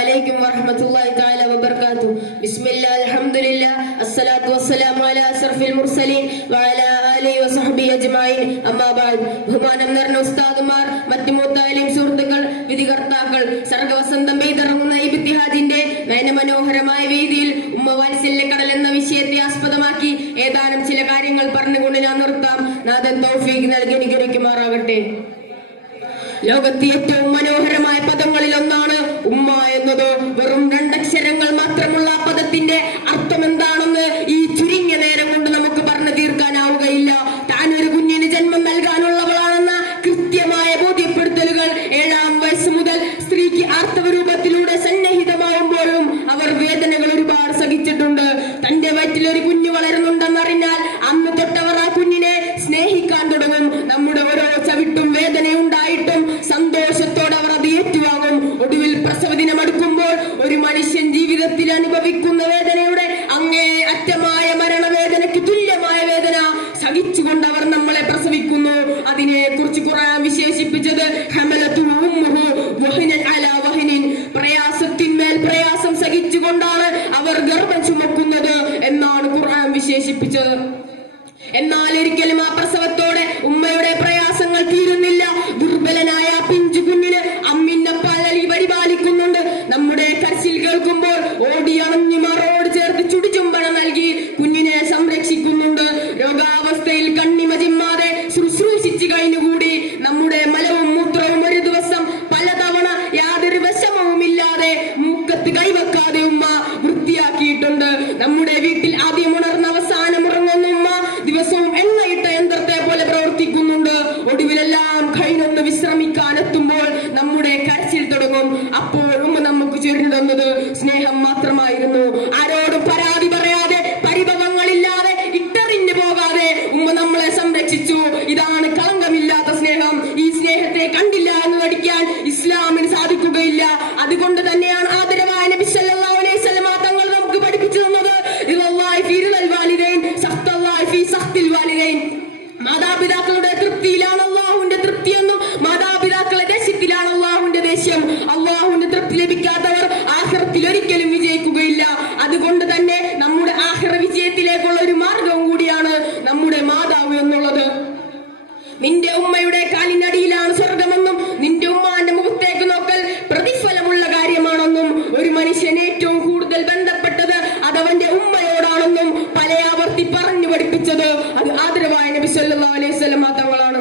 അലൈക്കും വറഹ്മത്തുള്ളാഹി തആല വബറകാതുഹു. ബിസ്മില്ലാഹി അൽഹംദുലില്ലാഹ് അസ്സലാത്തു വസ്സലാമു അലാ അശ്റഫിൽ മുർസലീൻ വഅലാ ആലിഹി വസഹ്ബിഹി അജ്മഈൻ. അമ്മാ ബഅദ്. ബഹുമാനം നിറഞ്ഞ ഉസ്താദുമാർ, മറ്റു മുത്താലിം സുഹൃത്തുക്കൾ, വിധികർത്താക്കൾ, സർഗവസന്തം പെയ്തിറങ്ങുന്ന ഇബ്തിഹാജിന്റെ നയനമനോഹരമായ വേദിയിൽ ഉമ്മ വാത്സല്യക്കടൽ എന്ന വിഷയത്തെ ആസ്പദമാക്കി ഏതാനും ചില കാര്യങ്ങൾ പറഞ്ഞുകൊണ്ട് ഞാൻ നിർത്താം. നാഥൻ തൗഫീഖ് നൽകി അനുഗ്രഹിക്കുമാറാകട്ടെ. ലോകത്തെ ഏറ്റവും മനോഹരമായ പദങ്ങളിൽ ഒന്നാണ് ഉമ്മ എന്നത്. വെറും രണ്ടക്ഷരങ്ങൾ മാത്രമുള്ള ആ പദത്തിന്റെ അർത്ഥം എന്താണെന്ന് ഈ ചുരുങ്ങിയ നേരം കൊണ്ട് നമുക്ക് പറഞ്ഞു തീർക്കാനാവുകയില്ല. താൻ ഒരു കുഞ്ഞിന് ജന്മം നൽകാനുള്ളവളാണെന്ന കൃത്യമായ ബോധ്യപ്പെടുത്തലുകൾ 7-ാം വയസ്സ് മുതൽ സ്ത്രീക്ക് ആർത്തവ രൂപത്തിലൂടെ സന്നിഹിതമാവുമ്പോഴും അവർ വേദനകൾ ഒരുപാട് സഹിച്ചിട്ടുണ്ട്. തന്റെ വയറ്റിൽ ഒരു കുഞ്ഞു വളരുന്നുണ്ടെന്നറിഞ്ഞാൽ അന്ന് തൊട്ടവർ ആ കുഞ്ഞിനെ സ്നേഹിക്കാൻ തുടങ്ങും. നമ്മുടെ ഓരോ ചവിട്ടും വേദനയുണ്ടായിട്ടും സന്തോഷത്തോടെ അവർ അത് ഏറ്റുവാങ്ങും. ഒടുവിൽ പ്രസവ ദിനം അടുക്കുമ്പോൾ ഒരു മനുഷ്യൻ ജീവിതത്തിൽ അനുഭവിക്കുന്ന വേദനയുടെ അങ്ങേ അറ്റമായ മരണവേദനയ്ക്ക് തുല്യമായ വേദന സഹിച്ചുകൊണ്ട് അവർ നമ്മളെ പ്രസവിക്കുന്നു. അതിനെ കുറിച്ച് ഖുർആൻ വിശേഷിപ്പിച്ചത് ഹമലത്തു ഉമ്മുഹു വഹനൻ അലാ വഹനിൻ, പ്രയാസത്തിന്മേൽ പ്രയാസം സഹിച്ചുകൊണ്ടാണ് അവർ ഗർഭം ചുമക്കുന്നത് എന്നാണ് ഖുർആൻ വിശേഷിപ്പിച്ചത്. എന്നാൽ ഒരിക്കലും ആ പ്രസവത്തോടെ ഉമ്മയുടെ പ്രയാസങ്ങൾ തീരുന്നില്ല. ദുർബലനായ പിഞ്ചു കുഞ്ഞിന് അമ്മിന്നപ്പാലി പരിപാലിക്കുന്നുണ്ട്. നമ്മുടെ കരച്ചിൽ കേൾക്കുമ്പോൾ ഓടിയണഞ്ഞു മറോട് ചേർത്ത് ചുടിചുംബനം നൽകി കുഞ്ഞിനെ സംരക്ഷിക്കുന്നുണ്ട്. രോഗാവസ്ഥയിൽ കണ്ണിമ ചിമ്മാതെ ശുശ്രൂഷിച്ചു കഴിഞ്ഞുകൂടി നമ്മുടെ മലവും മൂത്രവും ഒരു ദിവസം പലതവണ യാതൊരു വിഷമവുമില്ലാതെ മൂക്കത്ത് കൈവെക്കാതെ ഉമ്മ വൃത്തിയാക്കിയിട്ടുണ്ട്. നമ്മുടെ വീട്ടിൽ ആദ്യം ഉണർന്ന അവസാനം ഉറങ്ങുന്ന ഉമ്മ ദിവസവും എണ്ണയിട്ട യന്ത്രത്തെ പോലെ പ്രവർത്തിക്കുന്നുണ്ട്. ഒടുവിലെല്ലാം കഴിഞ്ഞൊന്ന് വിശ്രമിക്കാനെത്തുമ്പോൾ നമ്മുടെ കരച്ചിൽ തുടങ്ങും. അപ്പോൾ ഉമ്മ നമുക്ക് ചൊരിഞ്ഞു തന്നത് സ്നേഹം മാത്രമായിരുന്നു. ആരോടും പരാതി പറയാതെ, പരിഭവങ്ങളില്ലാതെ, ഇട്ടെറിഞ്ഞു പോകാതെ ഉമ്മ നമ്മളെ സംരക്ഷിച്ചു. ഇതാണ് കളങ്കമില്ലാത്ത സ്നേഹം. ഈ സ്നേഹത്തെ കണ്ടില്ല എന്ന് നടിക്കാൻ ഇസ്ലാമിന് സാധിക്കുകയില്ല. അതുകൊണ്ട് തന്നെയാണ് ആദരവായ നബി സല്ലല്ലാഹു അലൈഹി വസല്ലം തങ്ങൾ നമുക്ക് പഠിപ്പിച്ചു തന്നത് ഇറല്ലാഹി ഫീ റിദൽ വാലിദൈൻ സഖ്തല്ലാഹി ഫീ സഖ്തിൽ വാലിദൈൻ. മാതാപിതാക്കളുടെ തൃപ്തിയിലാണ് അള്ളാഹുവിന്റെ തൃപ്തിയെന്നും മാതാപിതാക്കളുടെ ദേഷ്യത്തിലാണ് അള്ളാഹുവിന്റെ ദേഷ്യം. അള്ളാഹുവിന്റെ തൃപ്തി ലഭിക്കാത്തവർ ആഖിറത്തിൽ ഒരിക്കലും വിജയിക്കുകയില്ല. അതുകൊണ്ട് തന്നെ നമ്മുടെ ആഖിറ വിജയത്തിലേക്കുള്ള ഒരു മാർഗവും കൂടിയാണ് നമ്മുടെ മാതാവ് എന്നുള്ളത്. നിന്റെ ഉമ്മയുടെ കാലിനടിയിലാണ് സ്വർഗമെന്നും നിന്റെ ഉമ്മാന്റെ മുഖത്തേക്ക് നോക്കൽ പ്രതിഫലമുള്ള കാര്യമാണെന്നും ഒരു മനുഷ്യൻ ഏറ്റവും കൂടുതൽ ബന്ധപ്പെട്ടത് അതവന്റെ ഉമ്മയോടാണെന്നും പലയാവർത്തി പറഞ്ഞു പഠിപ്പിച്ചത് അത് ആദരവായ നബി സല്ലല്ലാഹു അലൈഹി വസല്ലം തങ്ങളാണ്.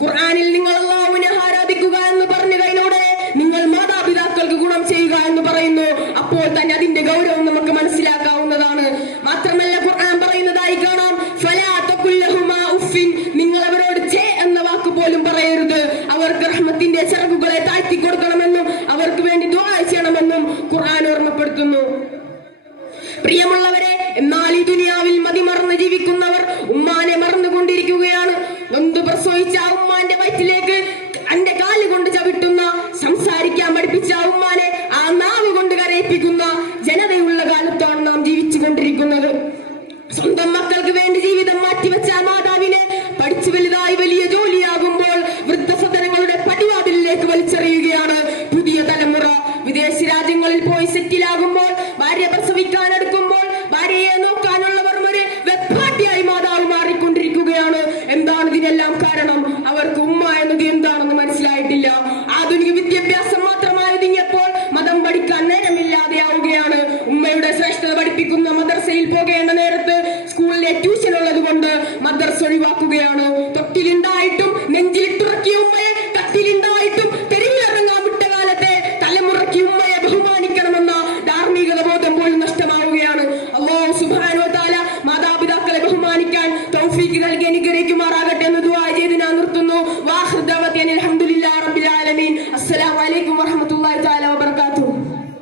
ഖുർആനിൽ നിങ്ങൾ അല്ലാഹുവിനെ ആരാധിക്കുക എന്ന് പറഞ്ഞതിനോടെ നിങ്ങൾ മാതാപിതാക്കൾക്ക് ഗുണം ചെയ്യുക എന്ന് പറയുന്നു. അപ്പോൾ തന്നെ അതിന്റെ ഗൗരവം നമുക്ക് മനസ്സിലാക്കാവുന്നതാണ്. മാത്രമല്ല ഖുർആൻ പറയുന്നതായി കാണാം, ഫലാ തഖുൽ ലഹുമാ ഉഫിൻ, നിങ്ങൾ അവരോട് ഛേ എന്ന വാക്ക് പോലും പറയരുത്. അവർക്ക് റഹ്മത്തിന്റെ ചിറകുകളെ താഴ്ത്തി കൊടുക്കണമെന്നും അവർക്ക് വേണ്ടി ദുആ ചെയ്യണമെന്നും ഖുർആൻ ഓർമ്മപ്പെടുത്തുന്നു. പ്രിയമുള്ളവരെ, എന്നാൽ ഈ ദുനിയാവിൽ മതിമറന്ന് ജീവിക്കുന്നവർ ഉമ്മാനെ മറന്നുകൊണ്ടിരിക്കുകയാണ്. നൊന്ത് പ്രസവിച്ച ആ ഉമ്മാന്റെ വയറ്റിലേക്ക് അന്റെ കാലുകൊണ്ട് ചവിട്ടുന്ന, സംസാരിക്കാൻ പഠിപ്പിച്ച ആ ഉമ്മാനെ ആ നാവ് കൊണ്ട് കരയിപ്പിക്കുന്ന ജനതയുള്ള കാലത്താണ് നാം ജീവിച്ചു കൊണ്ടിരിക്കുന്നത്. സ്വന്തം മക്കൾക്ക് വേണ്ടി ജീവിതം മാറ്റിവെച്ച ആ മാതാവിനെ പഠിച്ചു വലുതായി വലിയ ജോലിയാകുമ്പോൾ വൃദ്ധസദനങ്ങളുടെ പടിവാതിലിലേക്ക് വലിച്ചെറിയുകയാണ് പുതിയ തലമുറ. വിദേശ രാജ്യങ്ങളിൽ പോയി സെറ്റിലാകുമ്പോൾ, ഭാര്യ പ്രസവിക്കാനെടുക്കുമ്പോൾ ഭാര്യയെ നോക്കാനുള്ളവർ ഒരു വെപ്പാട്ടിയായി മാതാവ് മാറിക്കൊണ്ടിരിക്കുകയാണ്. എന്താണ് ഇതിനെല്ലാം കാരണം? അവർക്ക് ഉമ്മ എന്നത് എന്താണെന്ന് മനസ്സിലായിട്ടില്ല. ആധുനിക വിദ്യാഭ്യാസം മാത്രമായി ഒതുങ്ങിയപ്പോൾ മതം പഠിക്കാൻ നേരമില്ലാതെയാവുകയാണ്. ഉമ്മയുടെ ശ്രേഷ്ഠത പഠിപ്പിക്കുന്ന മദ്രസയിൽ പോകേണ്ട നേരത്ത് സ്കൂളിലെ ട്യൂഷൻ ഉള്ളത് കൊണ്ട് മദ്രസ ഒഴിവാക്കുകയാണ്. തൊട്ടിലുണ്ടായിട്ടും നെഞ്ചിലിട്ടുറക്കിയ ഉമ്മയെ, കത്തിലുണ്ടായിട്ടും തെരുവിലിറങ്ങാൻ വിട്ട കാലത്തെ തലമുറയ്ക്ക് ഉമ്മയെ ബഹുമാനിക്കണമെന്ന ധാർമ്മികത ബോധം പോലും നഷ്ടമാവുകയാണ്. അല്ലാഹു സുബ്ഹാനഹു വ തആല മാതാപിതാക്കളെ ബഹുമാനിക്കാൻ തൗഫീഖ് നൽകി അനുഗ്രഹിക്കുമാറാകട്ടെ എന്ന് ദുആ ചെയ്ത് ഞാൻ നിർത്തുന്നു. വാഹ്